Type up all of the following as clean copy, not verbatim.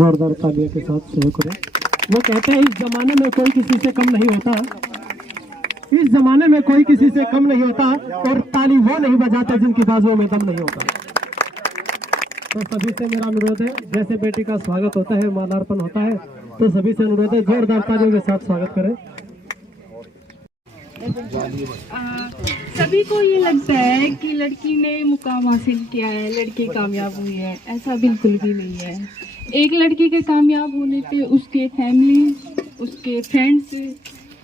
जोरदार तालियों के साथ शुरू करें। वो कहते हैं इस जमाने में कोई किसी से कम नहीं होता, इस जमाने में कोई किसी से कम नहीं होता, और ताली वो नहीं बजाते जिनकी बाजुओं में दम नहीं होता। तो सभी से मेरा अनुरोध है, जैसे बेटी का स्वागत होता है, मालार्पण होता है, तो सभी से अनुरोध है जोरदार तालियों के साथ स्वागत करें। सभी को ये लगता है कि लड़की ने मुकाम हासिल किया है, लड़की कामयाब हुई है। ऐसा बिल्कुल भी नहीं है। एक लड़की के कामयाब होने पे उसके फैमिली, उसके फ्रेंड्स,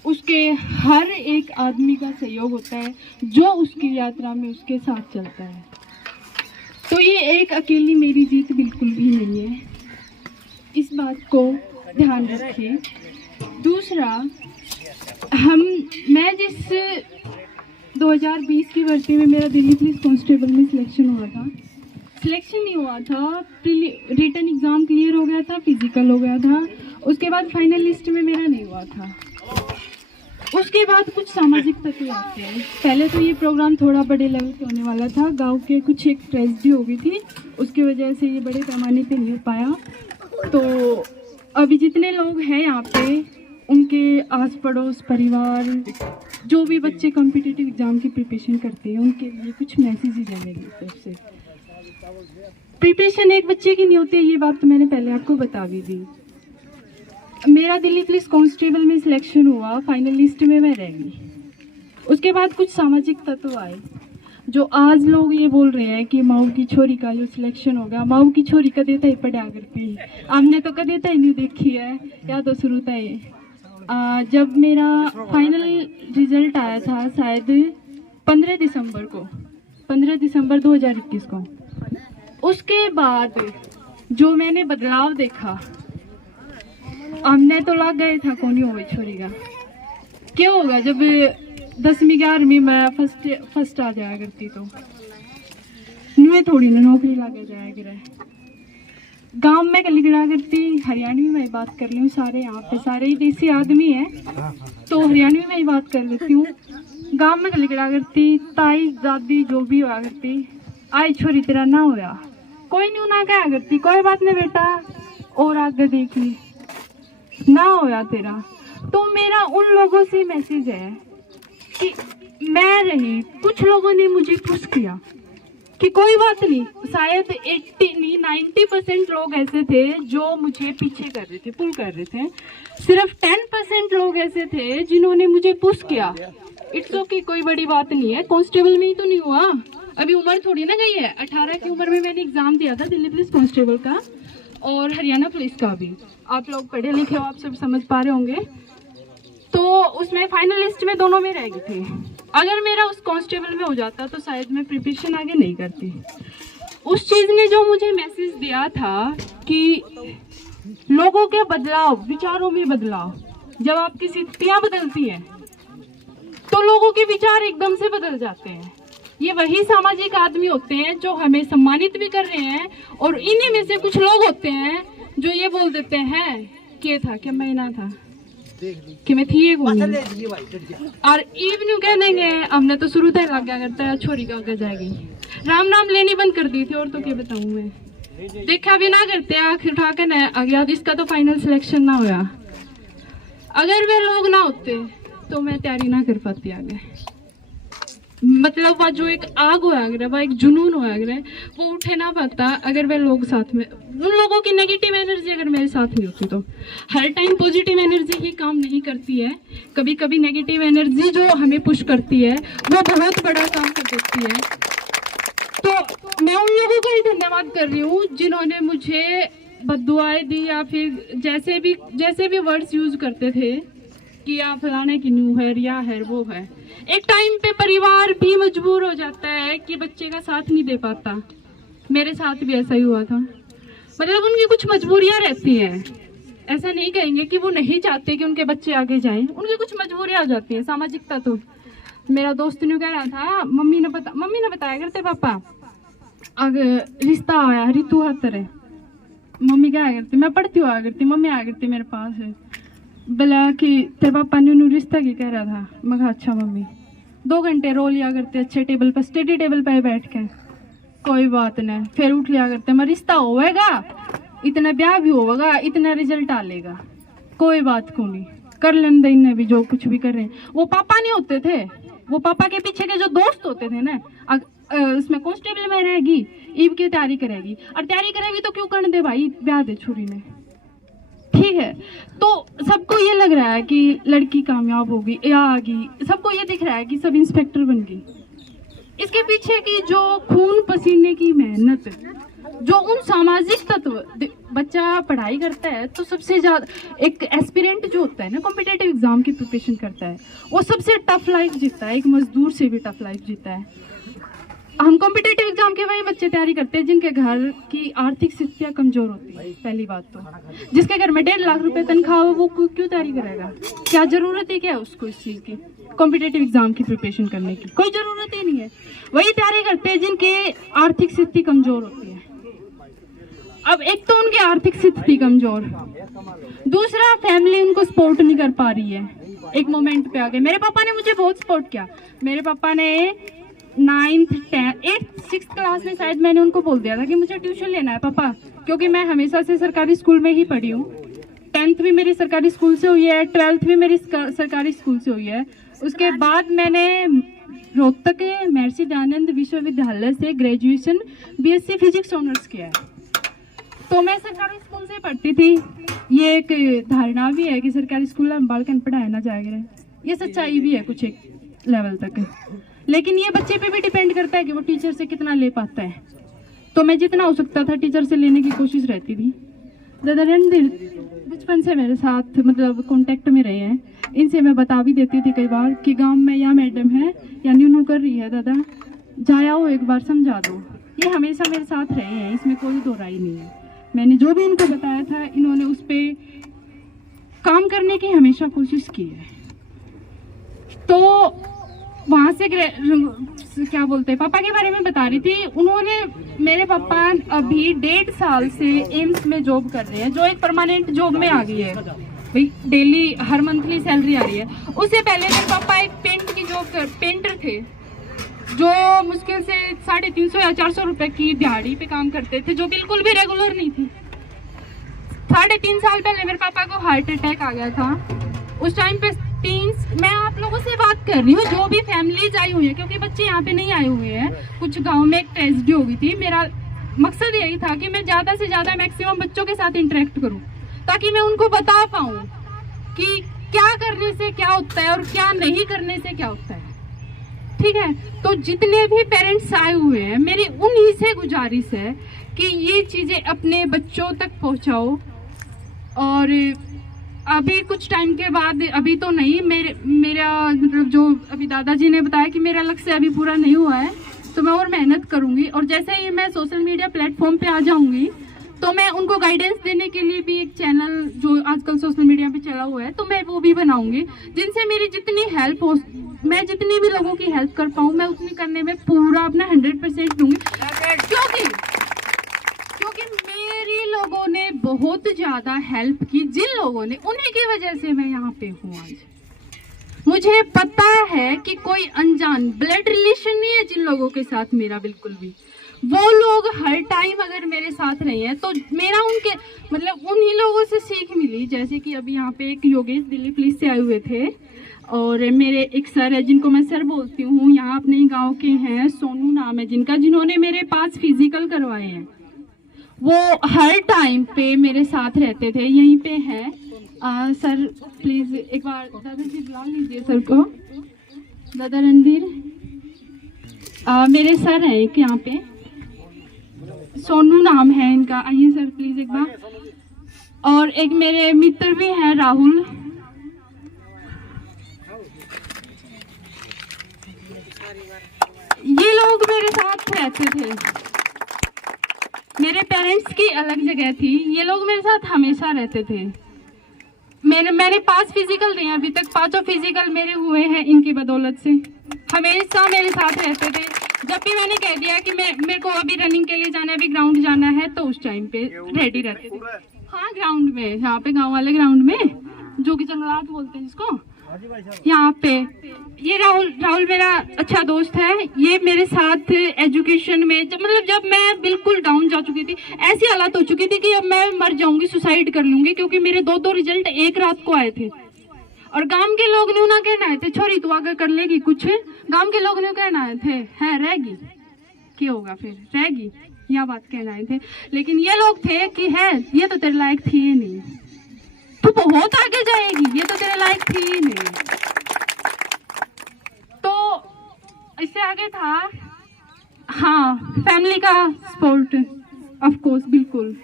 उसके हर एक आदमी का सहयोग होता है जो उसकी यात्रा में उसके साथ चलता है। तो ये एक अकेली मेरी जीत बिल्कुल भी नहीं है, इस बात को ध्यान रखें। दूसरा, मैं जिस 2020 की भर्ती में मेरा दिल्ली पुलिस कांस्टेबल में सिलेक्शन हुआ था, सिलेक्शन नहीं हुआ था, रिटन एग्ज़ाम क्लियर हो गया था, फिजिकल हो गया था, उसके बाद फाइनल लिस्ट में मेरा नहीं हुआ था। उसके बाद कुछ सामाजिक तत्व आते हैं। पहले तो ये प्रोग्राम थोड़ा बड़े लेवल पे होने वाला था, गांव के कुछ एक ट्रेजेडी हो गई थी, उसकी वजह से ये बड़े पैमाने पे नहीं हो पाया। तो अभी जितने लोग हैं यहाँ पे, उनके आस पड़ोस, परिवार, जो भी बच्चे कॉम्पिटिटिव एग्ज़ाम की प्रिपरेशन करते हैं, उनके लिए कुछ मैसेजेज है मेरी तरफ से। प्रिपरेशन एक बच्चे की नहीं होती है, ये बात तो मैंने पहले आपको बता भी दी। मेरा दिल्ली पुलिस कांस्टेबल में सिलेक्शन हुआ, फाइनल लिस्ट में मैं रह गई। उसके बाद कुछ सामाजिक तत्व आए, जो आज लोग ये बोल रहे हैं कि माऊ की छोरी का जो सिलेक्शन होगा, माऊ की छोरी कदे तय पढ़ा करती, हमने तो कदे तय नहीं देखी है, या तो शुरू तय। जब मेरा फाइनल रिजल्ट आया था शायद 15 दिसंबर को, 15 दिसंबर 2021 को, उसके बाद जो मैंने बदलाव देखा, हमने तो लग गए था कौन हो छोरी का क्या होगा जब 10वीं 11वीं में फर्स्ट आ जाया करती, तो नुए थोड़ी ना नौकरी लग जाया करे। गांव में कली गिड़ा करती, हरियाणवी में बात कर ली हूँ, सारे यहाँ पे सारे ही देसी आदमी हैं, तो हरियाणवी में ही बात कर लेती हूँ। गांव में कली गिड़ा करती, ताई दादी जो भी हुआ करती, आई छोरी तेरा ना होया, कोई नहीं ना क्या करती, कोई बात नहीं बेटा और आगे देख ली, ना होया तेरा। तो मेरा उन लोगों से मैसेज है कि मैं रही, कुछ लोगों ने मुझे पुश किया कि कोई बात नहीं, शायद 80 नहीं 90% लोग ऐसे थे जो मुझे पीछे कर रहे थे, पुल कर रहे थे। सिर्फ 10% लोग ऐसे थे जिन्होंने मुझे पुश किया। इट्स ओके, कोई बड़ी बात नहीं है, कांस्टेबल में ही तो नहीं हुआ, अभी उम्र थोड़ी ना गई है। 18 की उम्र में मैंने एग्जाम दिया था दिल्ली पुलिस कांस्टेबल का और हरियाणा पुलिस का भी। आप लोग पढ़े लिखे हो, आप सब समझ पा रहे होंगे। तो उसमें फाइनल लिस्ट में दोनों में रह गई थी। अगर मेरा उस कांस्टेबल में हो जाता तो शायद मैं प्रिपरेशन आगे नहीं करती। उस चीज़ ने जो मुझे मैसेज दिया था कि लोगों के बदलाव, विचारों में बदलाव, जब आपकी स्थितियाँ बदलती हैं तो लोगों के विचार एकदम से बदल जाते हैं। ये वही सामाजिक आदमी होते हैं जो हमें सम्मानित भी कर रहे हैं, और इन्हीं में से कुछ लोग होते हैं जो ये बोल देते हैं कि था क्या मैं ना था कि मैं थी एक और इवनिंग कह देंगे हमने तो शुरू तक लग गया करता है, छोरी का आगे जाएगी। राम नाम लेनी बंद कर दी थी, और तो क्या बताऊं मैं, देखा भी ना करते, आखिर उठा के ना आ गया। इसका तो फाइनल सिलेक्शन ना होया, अगर वे लोग ना होते तो मैं तैयारी ना कर पाती आगे। मतलब वह जो एक आग हुआ है, वह एक जुनून हुआ है, वो उठे ना पाता अगर वे लोग साथ में, उन लोगों की नेगेटिव एनर्जी अगर मेरे साथ नहीं होती। तो हर टाइम पॉजिटिव एनर्जी ही काम नहीं करती है, कभी कभी नेगेटिव एनर्जी जो हमें पुश करती है वो बहुत बड़ा काम कर देती है। तो मैं उन लोगों का ही धन्यवाद कर रही हूँ जिन्होंने मुझे बद्दुआएं दी, या फिर जैसे भी वर्ड्स यूज करते थे कि आप फलाने की न्यू है, या है वो है। एक टाइम पे परिवार भी मजबूर हो जाता है कि बच्चे का साथ नहीं दे पाता। मेरे साथ भी ऐसा ही हुआ था। मतलब उनकी कुछ मजबूरियां रहती हैं, ऐसा नहीं कहेंगे कि वो नहीं चाहते कि उनके बच्चे आगे जाएं, उनकी कुछ मजबूरियां आ जाती हैं। सामाजिकता तो मेरा दोस्त ने कह रहा था, मम्मी ने बताया करते पापा अगर रिश्ता आया ऋतु हर तरह, मम्मी क्या करती, मैं पढ़ती हुआ करती, मम्मी आ करती मेरे पास है, बोला कि तेरे पापा ने रिश्ता की कह रहा था। मैं कहा अच्छा मम्मी। 2 घंटे रो लिया करते अच्छे टेबल पर, स्टडी टेबल पर बैठ के, कोई बात नहीं, फिर उठ लिया करते मैं रिश्ता होएगा, इतना ब्याह भी होगा, इतना रिजल्ट आ लेगा, कोई बात को नहीं, कर लेन देन ने भी जो कुछ भी कर रहे हैं। वो पापा नहीं होते थे, वो पापा के पीछे के जो दोस्त होते थे ना, उसमें कांस्टेबल में रहेगी, ईब की तैयारी करेगी, और तैयारी करेगी तो क्यों करने दे भाई, ब्याह दे छुरी ने, ठीक है। तो सबको ये लग रहा है कि लड़की कामयाब होगी या आगी, सबको ये दिख रहा है कि सब इंस्पेक्टर बन गई। इसके पीछे की जो खून पसीने की मेहनत, जो उन सामाजिक तत्व, बच्चा पढ़ाई करता है तो सबसे ज्यादा एक एस्पिरेंट जो होता है ना, कॉम्पिटिटिव एग्जाम की प्रिपरेशन करता है, वो सबसे टफ लाइफ जीता है, एक मजदूर से भी टफ लाइफ जीता है। हम कॉम्पिटिटिव एग्जाम के वही बच्चे तैयारी करते हैं जिनके घर की आर्थिक स्थितियाँ कमजोर होती है। पहली बात तो, जिसके घर में 1.5 लाख रुपए तनख्वाह हो, वो क्यों तैयारी करेगा? क्या जरूरत है क्या उसको इस चीज की, कॉम्पिटिटिव एग्जाम की प्रिपरेशन करने की? कोई जरूरत ही नहीं है। वही तैयारी करते हैं जिनके आर्थिक स्थिति कमजोर होती है। अब एक तो उनकी आर्थिक स्थिति कमजोर, दूसरा फैमिली उनको सपोर्ट नहीं कर पा रही है। एक मोमेंट पे आ गए, मेरे पापा ने मुझे बहुत सपोर्ट किया। मेरे पापा ने 9th 10th 8th 6th class में शायद मैंने उनको बोल दिया था कि मुझे ट्यूशन लेना है पापा, क्योंकि मैं हमेशा से सरकारी स्कूल में ही पढ़ी हूँ। 10th भी मेरी सरकारी स्कूल से हुई है, 12th भी मेरी सरकारी स्कूल से हुई है। उसके बाद मैंने रोहतक महर्षि दयानंद विश्वविद्यालय से ग्रेजुएशन BSc फिजिक्स ऑनर्स किया है। तो मैं सरकारी स्कूल से पढ़ती थी। ये एक धारणा भी है कि सरकारी स्कूल में बालकन पढ़ाया ना जाएगा, ये सच्चाई भी है कुछ एक लेवल तक, लेकिन ये बच्चे पे भी डिपेंड करता है कि वो टीचर से कितना ले पाता है। तो मैं जितना हो सकता था टीचर से लेने की कोशिश रहती थी। दादा रणधीर बचपन से मेरे साथ मतलब कांटेक्ट में रहे हैं, इनसे मैं बता भी देती थी कई बार कि गांव में या मैडम है या न्यू कर रही है, दादा जाओ एक बार समझा दो। ये हमेशा मेरे साथ रहे हैं, इसमें कोई दो राय नहीं है। मैंने जो भी इनको बताया था, इन्होंने उस पर काम करने की हमेशा कोशिश की है। तो वहाँ से क्या बोलते हैं, पापा के बारे में बता रही थी। उन्होंने, मेरे पापा अभी 1.5 साल से एम्स में जॉब कर रहे हैं, जो एक परमानेंट जॉब में आ गई है भाई, डेली हर मंथली सैलरी आ रही है। उससे पहले मेरे पापा एक पेंट की जॉब पेंटर थे, जो मुश्किल से 350 या 400 रुपए की दिहाड़ी पे काम करते थे, जो बिल्कुल भी रेगुलर नहीं थी। 3.5 साल पहले मेरे पापा को हार्ट अटैक आ गया था। उस टाइम पे मैं आप लोगों से बात कर रही हूँ जो भी फैमिलीज आई हुई है, क्योंकि बच्चे यहाँ पे नहीं आए हुए हैं। कुछ गांव में एक ट्रेजेडी हो गई थी। मेरा मकसद यही था कि मैं ज्यादा से ज्यादा मैक्सिमम बच्चों के साथ इंटरेक्ट करूँ, ताकि मैं उनको बता पाऊँ कि क्या करने से क्या होता है और क्या नहीं करने से क्या होता है, ठीक है। तो जितने भी पेरेंट्स आए हुए हैं, मेरी उन्हीं से गुजारिश है कि ये चीजें अपने बच्चों तक पहुँचाओ। और अभी कुछ टाइम के बाद, अभी तो नहीं, मेरा मतलब जो अभी दादाजी ने बताया कि मेरा लक्ष्य अभी पूरा नहीं हुआ है, तो मैं और मेहनत करूंगी। और जैसे ही मैं सोशल मीडिया प्लेटफॉर्म पे आ जाऊंगी, तो मैं उनको गाइडेंस देने के लिए भी एक चैनल जो आजकल सोशल मीडिया पे चला हुआ है, तो मैं वो भी बनाऊंगी, जिनसे मेरी जितनी हेल्प हो, मैं जितनी भी लोगों की हेल्प कर पाऊँ, मैं उतनी करने में पूरा अपना 100% दूंगी। क्योंकि मेरी लोगों ने बहुत ज्यादा हेल्प की, जिन लोगों ने, उन्हीं की वजह से मैं यहाँ पे हूँ आज। मुझे पता है कि कोई अनजान ब्लड रिलेशन नहीं है जिन लोगों के साथ मेरा, बिल्कुल भी। वो लोग हर टाइम अगर मेरे साथ रहे हैं तो मेरा उनके मतलब उन्हीं लोगों से सीख मिली। जैसे कि अभी यहाँ पे एक योगेश दिल्ली पुलिस से आए हुए थे, और मेरे एक सर है जिनको मैं सर बोलती हूँ, यहाँ अपने गाँव के हैं, सोनू नाम है जिनका, जिन्होंने मेरे पास फिजिकल करवाए हैं। वो हर टाइम पे मेरे साथ रहते थे। यहीं पे हैं सर, प्लीज एक बार दादाजी बुला लीजिए सर को। दादा रणधीर मेरे सर है एक यहाँ पे, सोनू नाम है इनका, आइए सर प्लीज एक बार। और एक मेरे मित्र भी हैं, राहुल। ये लोग मेरे साथ रहते थे। मेरे पेरेंट्स की अलग जगह थी, ये लोग मेरे साथ हमेशा रहते थे। मैंने 5 फिजिकल दिए अभी तक, 5 फिजिकल मेरे हुए हैं इनकी बदौलत से। हमेशा मेरे साथ रहते थे। जब भी मैंने कह दिया कि मेरे को अभी रनिंग के लिए जाना है, अभी ग्राउंड जाना है, तो उस टाइम पे रेडी रहते थे। हाँ ग्राउंड में, यहाँ पे गांव वाले ग्राउंड में, जो कि जंगलात बोलते हैं जिसको, यहाँ पे ये राहुल मेरा अच्छा दोस्त है। ये मेरे साथ एजुकेशन में जब मैं बिल्कुल डाउन जा चुकी थी, ऐसी हालत हो चुकी थी कि अब मैं मर जाऊंगी, सुसाइड कर लूंगी, क्योंकि मेरे दो रिजल्ट एक रात को आए थे। और गांव के लोग ने ना कहना आए थे छोरी तू आगे कर लेगी कुछ, गांव के लोग ने कहना आए थे है रहेगी, क्या होगा फिर रहेगी, यह बात कहना आए थे। लेकिन ये लोग थे कि है ये तो तेरे लायक थी ही नहीं, तू बहुत आगे जाएगी, ये तो तेरे लायक थी ही नहीं। तो इससे आगे था हाँ फैमिली का सपोर्ट ऑफ कोर्स, बिल्कुल।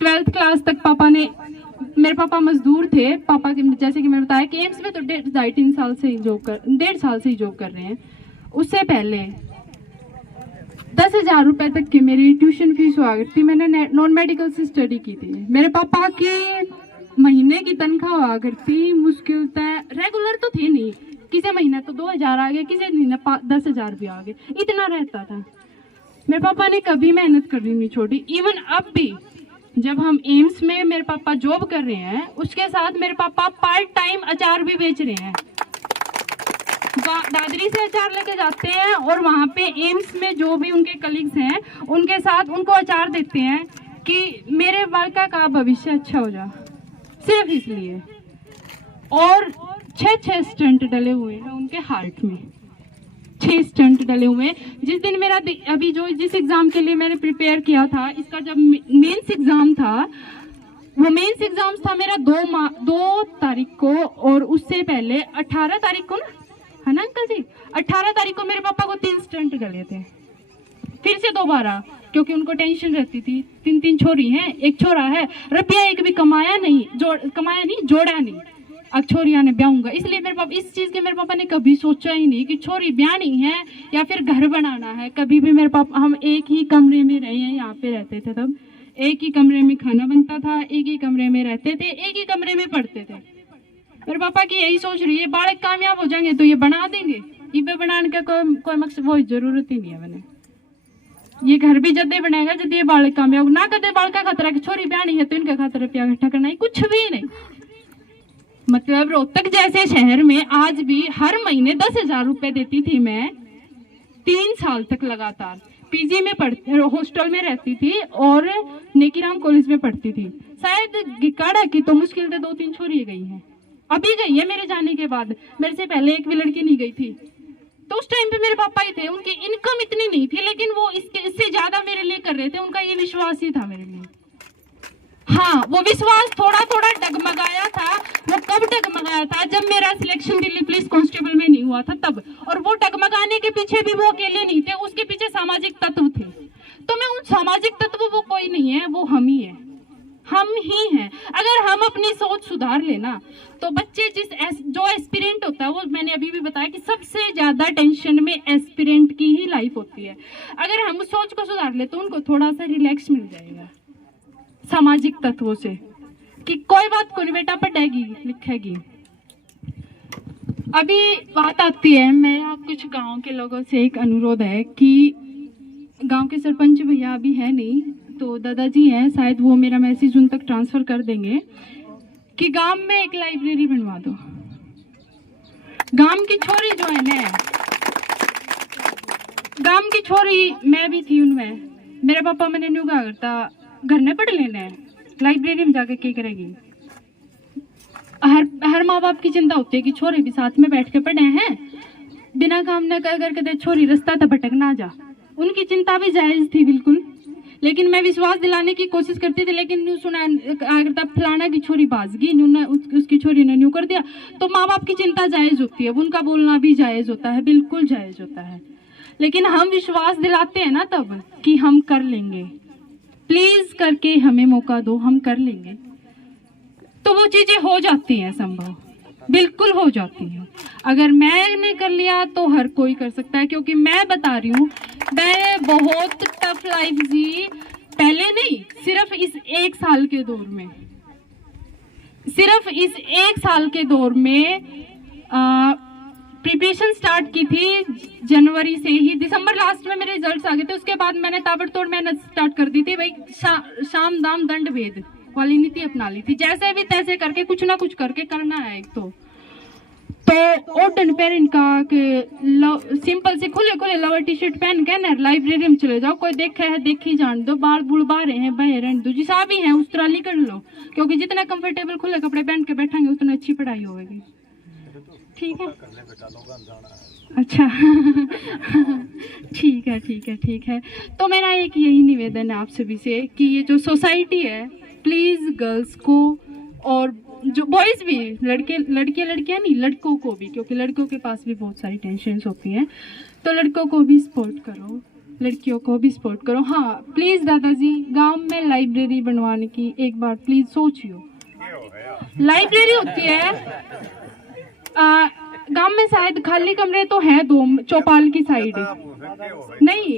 12th क्लास तक मेरे पापा मजदूर थे। पापा जैसे कि मैं बताया कि एम्स में तो 1.5 साल से ही जॉब कर रहे हैं। उससे पहले 10,000 रुपए तक की मेरी ट्यूशन फीस हुआ करती। मैंने नॉन मेडिकल से स्टडी की थी। मेरे पापा की महीने की तनख्वाह हुआ करती मुश्किल रेगुलर तो थी नहीं, किसी महीने तो 2,000 आ गए, किसी महीने 10,000 भी आ गए, इतना रहता था। मेरे पापा ने कभी मेहनत करनी नहीं छोड़ी। इवन अब भी जब हम एम्स में मेरे पापा जॉब कर रहे हैं, उसके साथ मेरे पापा पार्ट टाइम अचार भी बेच रहे हैं। दादरी से अचार लेके जाते हैं और वहाँ पे एम्स में जो भी उनके कलीग्स हैं उनके साथ उनको अचार देते हैं कि मेरे बालका का भविष्य अच्छा हो जाए, सिर्फ इसलिए। और 6 स्टंट डले हुए हैं उनके हार्ट में, 6 स्टंट डले हुए हैं। जिस दिन मेरा अभी जिस एग्जाम के लिए मैंने प्रिपेयर किया था, इसका जब मेंस एग्जाम था, वो मेंस एग्जाम था मेरा 2 तारीख को, और उससे पहले 18 तारीख को ना, है ना अंकल जी, 18 तारीख को मेरे पापा को 3 स्टंट डले थे, फिर से दोबारा, क्योंकि उनको टेंशन रहती थी। 3 छोरी हैं, एक छोरा है, रुपया एक भी कमाया नहीं, जोड़ा नहीं, अब छोरिया ने ब्याहूंगा। इसलिए मेरे पापा इस चीज के मेरे पापा ने कभी सोचा ही नहीं कि छोरी ब्याहनी है या फिर घर बनाना है। कभी भी मेरे पापा, हम एक ही कमरे में रहे हैं, यहाँ पे रहते थे, तब एक ही कमरे में खाना बनता था, एक ही कमरे में रहते थे, एक ही कमरे में पढ़ते थे। मेरे पापा की यही सोच रही है, बालक कामयाब हो जाएंगे तो ये बना देंगे, इबे बनाने का कोई मकसद वो जरूरत ही नहीं है। मैंने ये घर भी जदे बनेगा जब ये बालक कामयाब ना कदे बालका खतरा की छोरी ब्याहनी है तो इनका खतरा रुपया इकट्ठा करना ही कुछ भी नहीं। मतलब रोहतक जैसे शहर में आज भी हर महीने 10,000 रुपए देती थी मैं, 3 साल तक लगातार। पीजी में हॉस्टल में रहती थी और नेकीराम कॉलेज में पढ़ती थी। शायद गिकाड़ा की तो मुश्किल से 2-3 छोरी गई हैं, अभी गई है मेरे जाने के बाद, मेरे से पहले एक भी लड़की नहीं गई थी। तो उस टाइम पे मेरे पापा ही थे, उनकी इनकम इतनी नहीं थी, लेकिन वो इससे ज्यादा मेरे लिए कर रहे थे। उनका ये विश्वास ही था मेरे लिए। हाँ, वो विश्वास थोड़ा थोड़ा डगमगाया था। वो कब डगमगाया था? जब मेरा सिलेक्शन दिल्ली पुलिस कांस्टेबल में नहीं हुआ था तब। और वो डगमगाने के पीछे भी वो अकेले नहीं थे, उसके पीछे सामाजिक तत्व थे। तो मैं उन सामाजिक तत्व, वो कोई नहीं है, वो हम ही है, हम ही हैं। अगर हम अपनी सोच सुधार लेना तो बच्चे जो एस्पिरेंट होता है, वो मैंने अभी भी बताया कि सबसे ज्यादा टेंशन में एस्पिरेंट की ही लाइफ होती है। अगर हम सोच को सुधार ले तो उनको थोड़ा सा रिलैक्स मिल जाएगा सामाजिक तत्वों से, कि कोई बात को नहीं बेटा, पढ़ेगी लिखेगी। अभी बात आती है, मेरा कुछ गांव के लोगों से एक अनुरोध है कि गांव के सरपंच भैया अभी है नहीं, तो दादाजी हैं, शायद वो मेरा मैसेज उन तक ट्रांसफर कर देंगे कि गांव में एक लाइब्रेरी बनवा दो। गांव की छोरी जो है ना, गांव की छोरी मैं भी थी उनमें। मेरे पापा मैंने न्यू कहा करता घर ने पढ़ लेना है, लाइब्रेरी में जाकर क्या करेगी। हर माँ बाप की चिंता होती है कि छोरे भी साथ में बैठ के पढ़े हैं, बिना काम न कर के छोरी रास्ता तो भटक ना जा। उनकी चिंता भी जायज थी बिल्कुल, लेकिन मैं विश्वास दिलाने की कोशिश करती थी। लेकिन न्यू सुना अगर फलाना की छोरी बाजगी, उसकी छोरी ने न्यू कर दिया, तो माँ बाप की चिंता जायज होती है, उनका बोलना भी जायज होता है, बिल्कुल जायज होता है। लेकिन हम विश्वास दिलाते हैं ना तब कि हम कर लेंगे, प्लीज करके हमें मौका दो, हम कर लेंगे, तो वो चीजें हो जाती हैं संभव, बिल्कुल हो जाती हैं। अगर मैंने कर लिया तो हर कोई कर सकता है, क्योंकि मैं बता रही हूँ, मैं बहुत टफ लाइफ जी, पहले नहीं, सिर्फ इस 1 साल के दौर में, सिर्फ इस 1 साल के दौर में प्रिपरेशन स्टार्ट की थी जनवरी से ही। दिसंबर लास्ट में मेरे रिजल्ट्स आ गए थे, उसके बाद मैंने ताबड़तोड़ मेहनत स्टार्ट कर दी थी भाई। शाम दाम दंड भेद वाली नीति अपना ली थी, जैसे भी तैसे करके कुछ ना कुछ करके करना है। एक तो तो ओडन पेरेंट का कि सिंपल से खुले खुले लोअर टी शर्ट पहन के ना लाइब्रेरी में चले जाओ, कोई देखे है देखी जान दो, बाल बुल बारे हैं बहे रहने दो, जिसा भी है उस तरह निकल लो, क्योंकि जितना कंफर्टेबल खुले कपड़े पहन के बैठेंगे उतना अच्छी पढ़ाई होगी। ठीक है, अच्छा ठीक है ठीक है ठीक है। तो मेरा एक यही निवेदन है आप सभी से कि ये जो सोसाइटी है प्लीज़ गर्ल्स को और जो बॉयज़ भी, लड़कियां नहीं, लड़कों को भी, क्योंकि लड़कों के पास भी बहुत सारी टेंशन्स होती हैं, तो लड़कों को भी सपोर्ट करो, लड़कियों को भी सपोर्ट करो। हाँ प्लीज़ दादाजी, गांव में लाइब्रेरी बनवाने की एक बार प्लीज़ सोचियो। लाइब्रेरी होती है गांव में, शायद खाली कमरे तो हैं 2 चौपाल की साइड, नहीं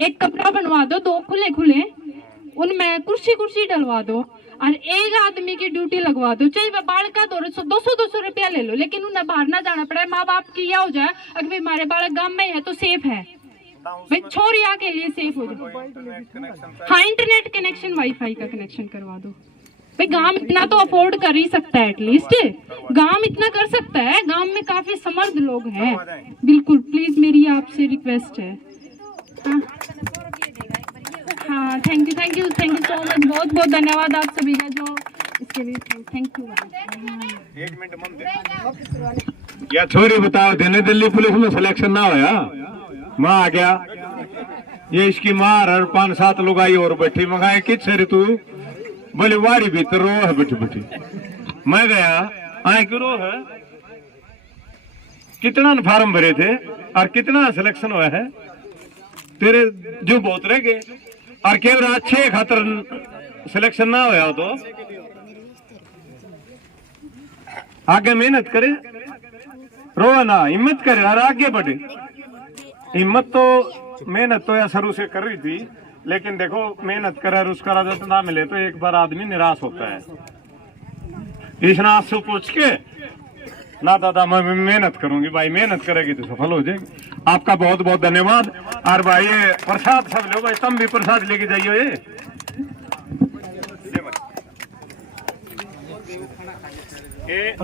एक कमरा बनवा दो, 2 खुले खुले, उनमें कुर्सी डलवा दो और एक आदमी की ड्यूटी लगवा दो, चाहे वह बालक का 200 रुपया ले लो, लेकिन उन्हें बाहर ना जाना पड़े। माँ बाप की यह हो जाए अगर भाई हमारे बालक गांव में है तो सेफ है, भाई छोरिया के लिए सेफ हो जाए। हाँ इंटरनेट कनेक्शन, वाईफाई का कनेक्शन करवा दो भाई, गांव इतना तो अफोर्ड कर ही सकता है, एटलीस्ट गांव इतना कर सकता है, गांव में काफी समर्थ लोग हैं। बिल्कुल प्लीज मेरी आपसे रिक्वेस्ट है। हाँ थैंक यू सो मच, बहुत बहुत धन्यवाद आप सभी का जो इसके लिए, थैंक यू। एक मिनट मन दे क्या छोरी बताओ, देने दिल्ली पुलिस में सिलेक्शन ना होया, माँ आ गया, ये इसकी माँ और 5-7 लोग आई और बैठी, मंगाए किस रे तू, बोले वाड़ी भीतर रो है बैठी बैठी, मैं गया आए क्यों रो है, कितना फार्म भरे थे और कितना सिलेक्शन हुआ है, तेरे जो बहुत रह गए और केवल अच्छे खातर सिलेक्शन ना होया तो आगे मेहनत करे, रो ना, हिम्मत करे और आगे बढ़े। हिम्मत तो मेहनत तो या शुरू से कर रही थी, लेकिन देखो मेहनत करे और उसका रजत ना मिले तो एक बार आदमी निराश होता है। इस नाश से पूछ के ना दादा मैं मेहनत करूंगी, भाई मेहनत करेगी तो सफल हो जाएगी। आपका बहुत बहुत धन्यवाद। और भाई ये प्रसाद सब लोग, तुम भी प्रसाद लेके जाइए। ये